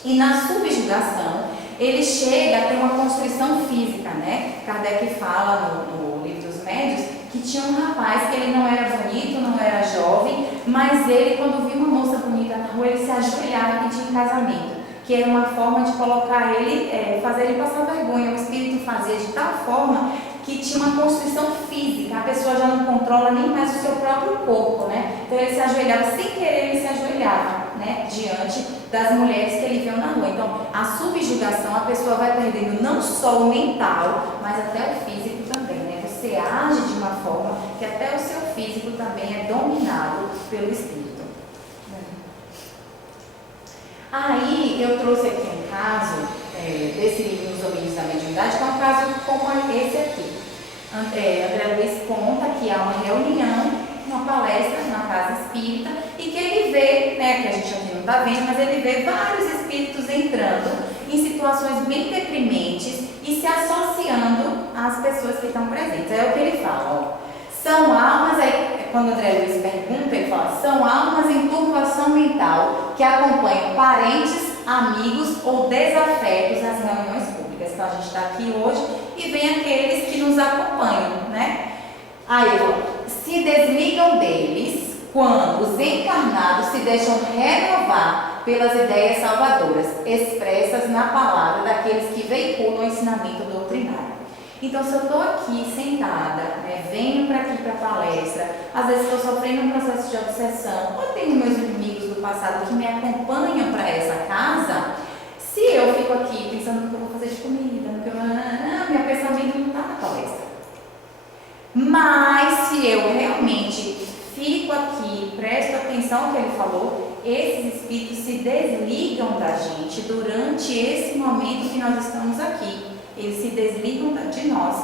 E na subjugação, ele chega a ter uma constrição física, né? Kardec fala no Livro dos Médios que tinha um rapaz que ele não era bonito, não era jovem, mas ele, quando via uma moça bonita na rua, ele se ajoelhava e pedia em casamento, que era uma forma de colocar ele, fazer ele passar vergonha. O espírito fazia de tal forma que tinha uma constrição física, a pessoa já não controla nem mais o seu próprio corpo, né? Então ele se ajoelhava, sem querer ele se ajoelhava, né? Diante das mulheres que ele viu na rua. Então, a subjugação, a pessoa vai perdendo não só o mental, mas até o físico também, né? Você age de uma forma que até o seu físico também é dominado pelo espírito. Aí, eu trouxe aqui um caso desse livro Nos Domínios da Mediunidade, que é um caso como esse aqui. André Luiz conta que há uma reunião, uma palestra na casa espírita, e que ele vê, né, que a gente aqui não está vendo, mas ele vê vários espíritos entrando em situações bem deprimentes e se associando às pessoas que estão presentes. É o que ele fala, ó. São almas, aí quando André Luiz pergunta, ele fala, são almas em turbação mental que acompanham parentes, amigos ou desafetos nas reuniões públicas. Então a gente está aqui hoje e vem aqueles que nos acompanham, né? Aí, se desligam deles quando os encarnados se deixam renovar pelas ideias salvadoras expressas na palavra daqueles que veiculam o ensinamento doutrinário. Então, se eu estou aqui sentada, né, venho para aqui para a palestra, às vezes estou sofrendo um processo de obsessão, ou tenho meus inimigos do passado que me acompanham para essa casa, se eu fico aqui pensando no que eu vou fazer de comida, no que meu pensamento não está na palestra. Mas se eu realmente fico aqui, presto atenção ao que ele falou, esses espíritos se desligam da gente durante esse momento que nós estamos aqui. Eles se desligam de nós.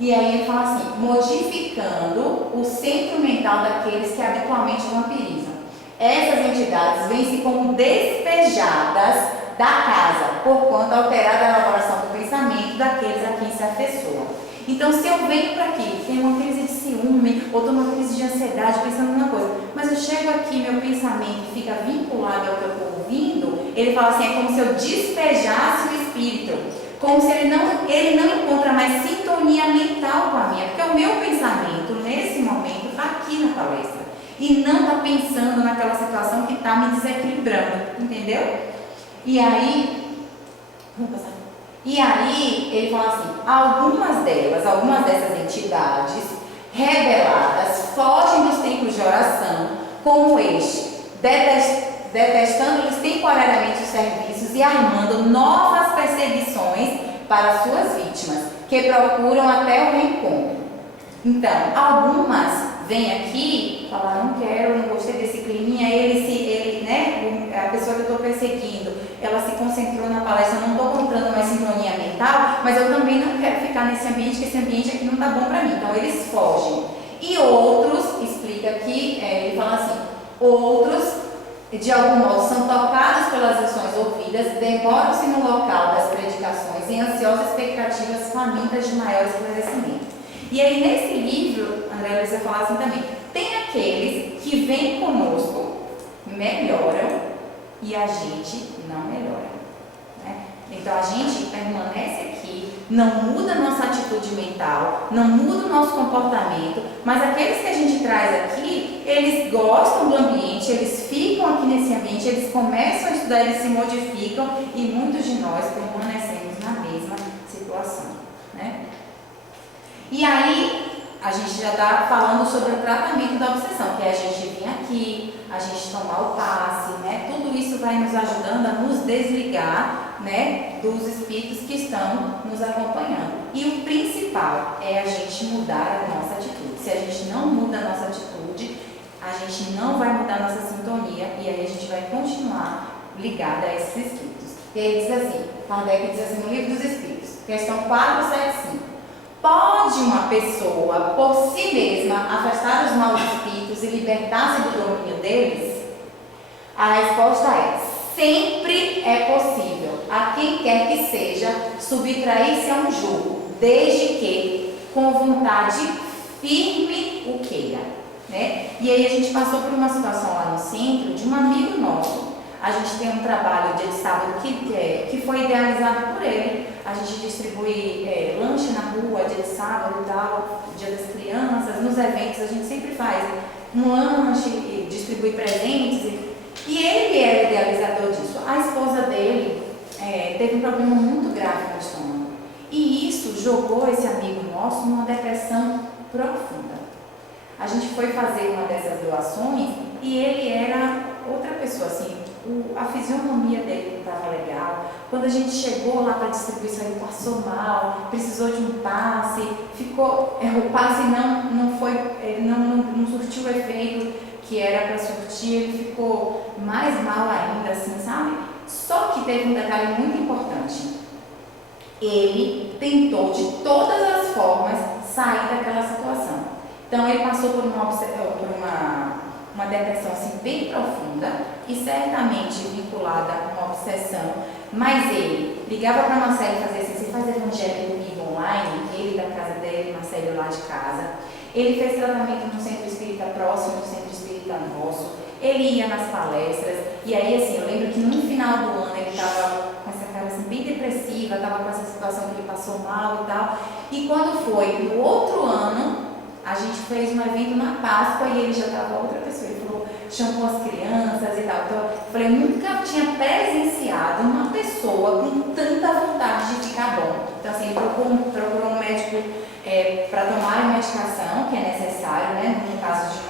E aí ele fala assim, modificando o centro mental daqueles que habitualmente vampirizam. Essas entidades vêm-se como despejadas da casa, porquanto alterada a elaboração do pensamento daqueles a quem se afeiçoa. Então, se eu venho para aqui, tenho uma crise de ciúme, ou estou numa crise de ansiedade, pensando numa coisa, mas eu chego aqui, meu pensamento fica vinculado ao que eu estou ouvindo, ele fala assim, é como se eu despejasse o espírito. Como se ele não encontra mais sintonia mental com a minha, porque o meu pensamento, nesse momento, está aqui na palestra. E não está pensando naquela situação que está me desequilibrando, entendeu? E aí, vamos passar. E aí ele fala assim, algumas dessas entidades rebeladas fogem dos templos de oração como este, detestando-lhes temporariamente os serviços e armando novas perseguições para suas vítimas, que procuram até o reencontro. Então, algumas vêm aqui, falam, não quero, não gostei desse climinha, a pessoa que eu estou perseguindo, ela se concentrou na palestra, não estou encontrando mais sintonia mental, mas eu também não quero ficar nesse ambiente, que esse ambiente aqui não está bom para mim. Então, eles fogem. E outros, explica aqui, ele fala assim, outros, de algum modo, são tocados pelas lições ouvidas, demoram-se no local das predicações em ansiosas expectativas famintas de maior esclarecimento. E aí, nesse livro, André Luiz vai falar assim também, tem aqueles que vêm conosco, melhoram, e a gente não melhora. Né? Então, a gente permanece aqui, não muda a nossa atitude mental, não muda o nosso comportamento, mas aqueles que a gente traz aqui, eles gostam do ambiente, eles ficam aqui nesse ambiente, eles começam a estudar, eles se modificam, e muitos de nós permanecemos na mesma situação. Né? E aí, a gente já está falando sobre o tratamento da obsessão, que é a gente vir aqui, a gente tomar o passe, né? Tudo isso vai nos ajudando a nos desligar, né, dos espíritos que estão nos acompanhando. E o principal é a gente mudar a nossa atitude. Se a gente não muda a nossa atitude, a gente não vai mudar a nossa sintonia e aí a gente vai continuar ligada a esses espíritos. E aí diz assim, Kardec diz assim no Livro dos Espíritos, questão 475. Pode uma pessoa, por si mesma, afastar os maus espíritos e libertar-se do domínio deles? A resposta é, sempre é possível, a quem quer que seja, subtrair-se a um jugo, desde que, com vontade firme, o queira. Né? E aí a gente passou por uma situação lá no centro de um amigo nosso. A gente tem um trabalho dia de sábado que foi idealizado por ele. A gente distribui lanche na rua, dia de sábado e tal, dia das crianças, nos eventos a gente sempre faz um lanche, distribui presentes. E ele era o idealizador disso. A esposa dele teve um problema muito grave no estômago. E isso jogou esse amigo nosso numa depressão profunda. A gente foi fazer uma dessas doações e ele era outra pessoa, assim, a fisionomia dele não estava legal. Quando a gente chegou lá para distribuir isso, ele passou mal, precisou de um passe, o passe não surtiu o efeito que era para surtir, ele ficou mais mal ainda, assim, sabe? Só que teve um detalhe muito importante. Ele tentou de todas as formas sair daquela situação. Então ele passou por uma depressão assim, bem profunda e certamente vinculada a uma obsessão, mas ele ligava para Marcelo e fazia assim, você faz evangelho comigo online, ele da casa dele, Marcelo lá de casa. Ele fez tratamento no centro espírita próximo do centro espírita nosso, ele ia nas palestras, e aí assim, eu lembro que no final do ano ele estava com essa cara assim, bem depressiva, estava com essa situação que ele passou mal e tal, e quando foi no outro ano, a gente fez um evento na Páscoa e ele já estava outra pessoa, ele falou, chamou as crianças e tal. Então, eu falei, nunca tinha presenciado uma pessoa com tanta vontade de ficar bom. Então, assim, ele procurou um médico para tomar a medicação que é necessário, né, no caso de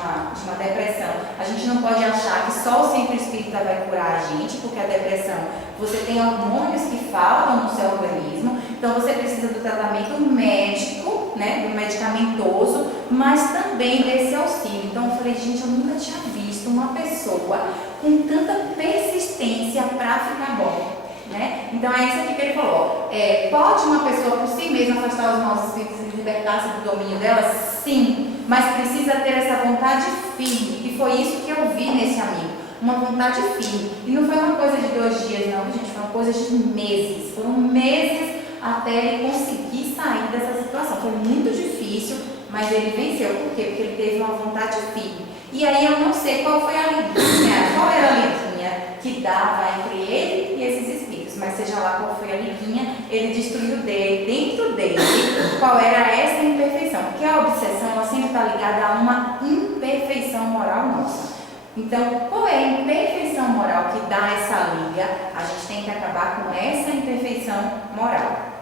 uma depressão. A gente não pode achar que só o centro espírita vai curar a gente, porque a depressão, você tem hormônios que faltam no seu organismo, então você precisa do tratamento médico, né, do medicamentoso, mas também desse auxílio. Então eu falei, gente, eu nunca tinha visto uma pessoa com tanta persistência para ficar bom. Né? Então é isso aqui que ele falou. Pode uma pessoa por si mesma afastar os maus espíritos e libertar-se do domínio delas? Sim, mas precisa ter essa vontade firme. E foi isso que eu vi nesse amigo, uma vontade firme. E não foi uma coisa de 2 dias não, gente, foi uma coisa de meses. Foram meses até ele conseguir sair dessa situação. Foi muito difícil, mas ele venceu. Por quê? Porque ele teve uma vontade firme. E aí eu não sei qual foi a liguinha, qual era a liguinha que dava entre ele e esses espíritos, mas seja lá qual foi a liguinha, ele destruiu dentro dele qual era essa imperfeição, porque a obsessão ela sempre está ligada a uma imperfeição moral nossa. Então, qual é a imperfeição moral que dá essa liga? A gente tem que acabar com essa imperfeição moral.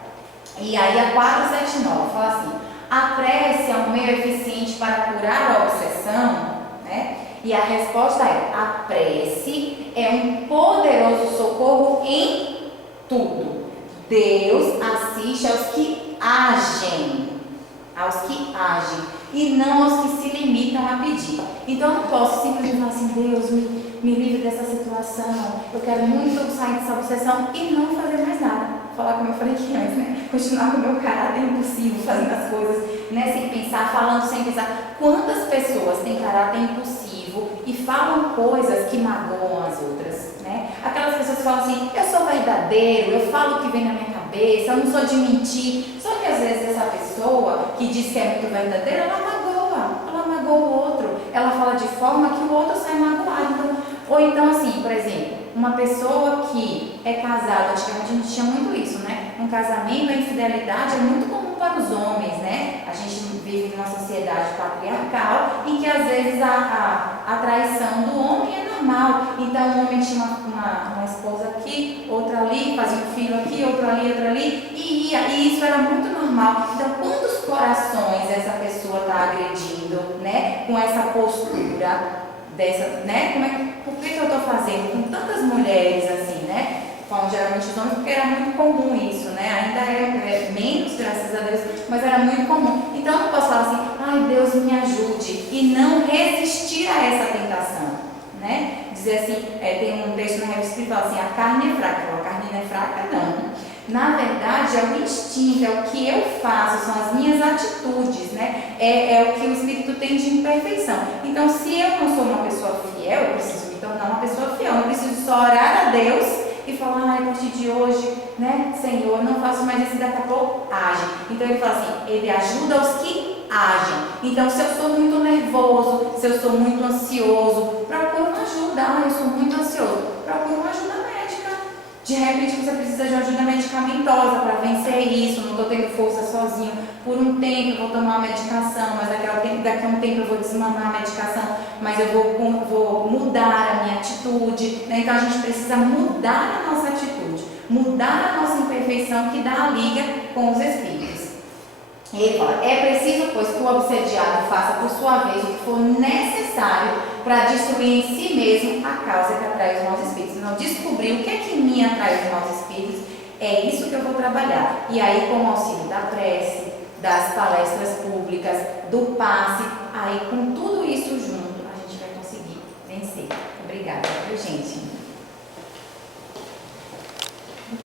E aí a 479 fala assim: a prece é um meio eficiente para curar a obsessão, né? E a resposta é: a prece é um poderoso socorro em tudo. Deus assiste aos que agem, e não aos que se limitam a pedir. Então eu não posso simplesmente falar assim: Deus, me livre dessa situação, eu quero muito sair dessa obsessão e não fazer mais nada. Falar como eu falei aqui antes, né? Continuar com o meu caráter impulsivo, fazendo as coisas, né? Sem pensar, falando sem pensar. Quantas pessoas têm caráter impulsivo e falam coisas que magoam as outras, né? Aquelas pessoas que falam assim: eu sou verdadeiro, eu falo o que vem na minha cabeça, eu não sou de mentir. Só que às vezes essa pessoa que diz que é muito verdadeira, ela magoa o outro, ela fala de forma que o outro sai magoado. Então, ou então assim, por exemplo, uma pessoa que é casada, antigamente a gente tinha muito isso, né? Um casamento, a infidelidade é muito comum para os homens, né? A gente vive numa sociedade patriarcal em que às vezes a traição do homem é normal. Então o homem tinha uma esposa aqui, outra ali, fazia um filho aqui, outro ali, e ia. E isso era muito normal. Então quantos corações essa pessoa está agredindo, né? Com essa postura dessa, né? Por que eu estou fazendo com tantas mulheres assim, né? Falam geralmente os homens, porque era muito comum isso, né? Ainda é menos, graças a Deus, mas era muito comum. Então eu não posso falar assim: ai, Deus me ajude, e não resistir a essa tentação, né? Dizer assim, tem um texto na revista que fala assim: a carne é fraca. A carne não é fraca, não. Na verdade, é o instinto, é o que eu faço, são as minhas atitudes, né? É o que o Espírito tem de imperfeição. Então, se eu não sou uma pessoa fiel, eu preciso me tornar uma pessoa fiel. Eu preciso só orar a Deus e falar: a partir de hoje, né, Senhor, não faço mais isso, e daqui a pouco age. Então ele fala assim: ele ajuda os que agem. Então, se eu sou muito nervoso, se eu sou muito ansioso, procura uma ajuda. Eu sou muito ansioso, procura uma ajuda médica. De repente você precisa de uma ajuda medicamentosa para vencer isso. Não estou tendo força sozinho. Por um tempo eu vou tomar uma medicação, mas daqui a um tempo eu vou desmamar a medicação, mas eu vou mudar a minha atitude, né? Então a gente precisa mudar a nossa atitude, mudar a nossa imperfeição, que dá a liga com os espíritos. Ele fala: é preciso, pois, que o obsediado faça por sua vez o que for necessário para destruir em si mesmo a causa que atrai os maus espíritos. Então, descobrir o que é que em mim atrai os maus espíritos, é isso que eu vou trabalhar. E aí, com o auxílio da prece, das palestras públicas, do passe, aí com tudo isso junto,